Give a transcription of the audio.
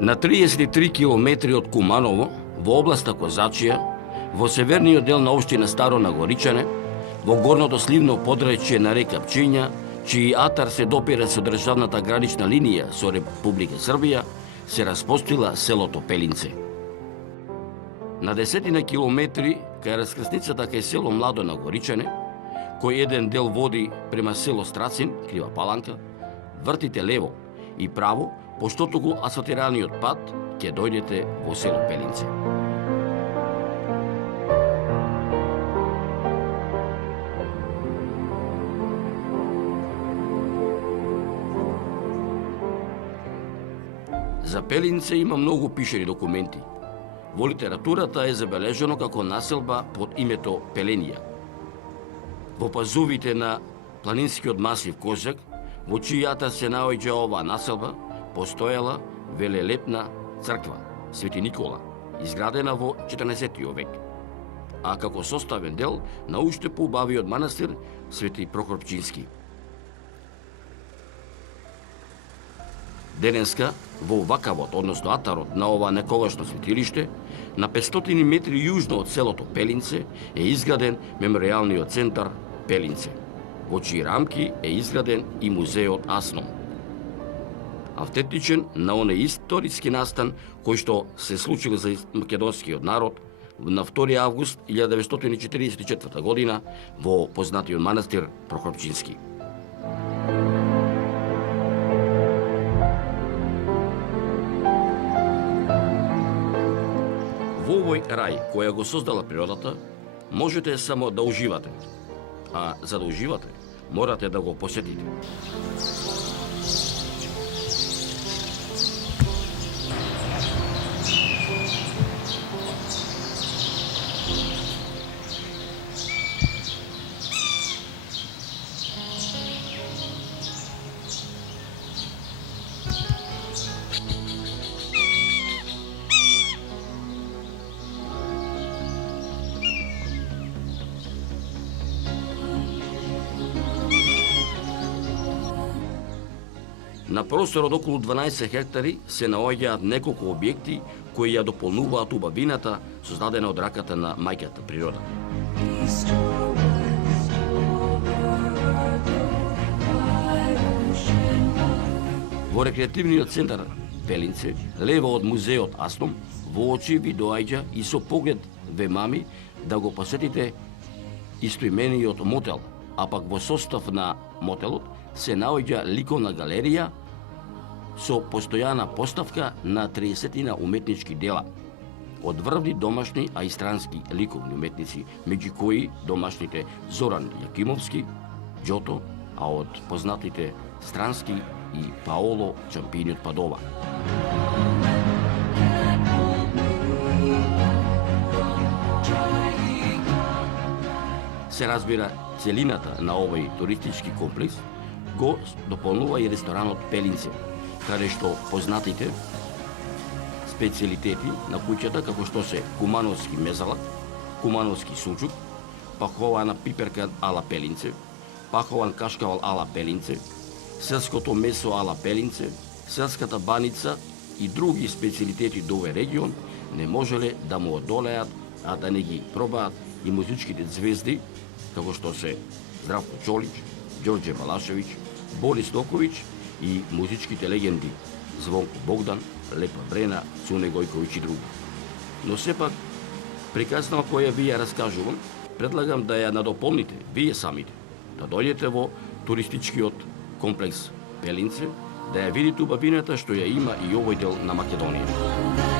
На 33 километри од Куманово, во областа Козачија, во северниот дел на општина Старо Нагоричане, во горното сливно подречје на река Пчиња, чиј атар се допира со државната гранична линија со Република Србија, се распостила селото Пелинце. На 10 километри кај раскрсницата кај село Младо Нагоричане, кој еден дел води према село Страцин, Крива Паланка, вртите лево и право, поштото го асфалтираниот пат, ќе дојдете во село Пелинце. За Пелинце има многу пишани документи. Во литературата е забележено како населба под името Пеленија. Во пазувите на планинскиот масив Козак, во чијата се наоѓа оваа населба, постоела велелепна црква Свети Никола, изградена во 14 век, а како составен дел на уште поубавиот манастир Свети Прохор Пчински. Денеска, во вакавот, односно атарот на ова некогашно светилиште, на 500 метри јужно од селото Пелинце е изграден меморијалниот центар Пелинце, во чии рамки е изграден и музеот Асном. Автентичен на оној историски настан кој што се случил за македонскиот народ на 2 август 1944 година во познатиот манастир Прохор Пчински. Во овој рај која го создала природата, можете само да уживате, а за да уживате, морате да го посетите. На простор од околу 12 хектари се наоѓаат неколку објекти кои ја дополнуваат убавината создадена од раката на мајката природа. Во рекреативниот центар Пелинце, лево од музеот Асном, во очи ви доаѓа и со поглед ве мами да го посетите истоимениот мотел, а пак во состав на мотелот се наоѓа ликовна галерија со постојана поставка на 30 уметнички дела од врвни домашни, а и странски ликовни уметници, меѓу кои домашните Зоран Јакимовски, Џото, а од познатите странски и Паоло Чампини од Падова. Се разбира, целината на овој туристички комплекс го дополнува и ресторанот Пелинце, каде што познатите специјалитети на куќата како што се кумановски мезалак, кумановски сучук, пахована пиперка ала Пелинце, пахован кашкавал ала Пелинце, селското месо ала Пелинце, селската баница и други специјалитети до овој регион не можеле да му одолеат, а да не ги пробаат и музичките звезди како што се Здравко Чолич, Ѓорѓе Балашевиќ, Борис Токовиќ и музичките легенди Звонко Богдан, Лепа Брена, Цуне Гојковиќ и други. Но сепак, приказнава која ви ја раскажувам, предлагам да ја надополните вие самите, да дојдете во туристичкиот комплекс Пелинце, да ја видите убавината што ја има и овој дел на Македонија.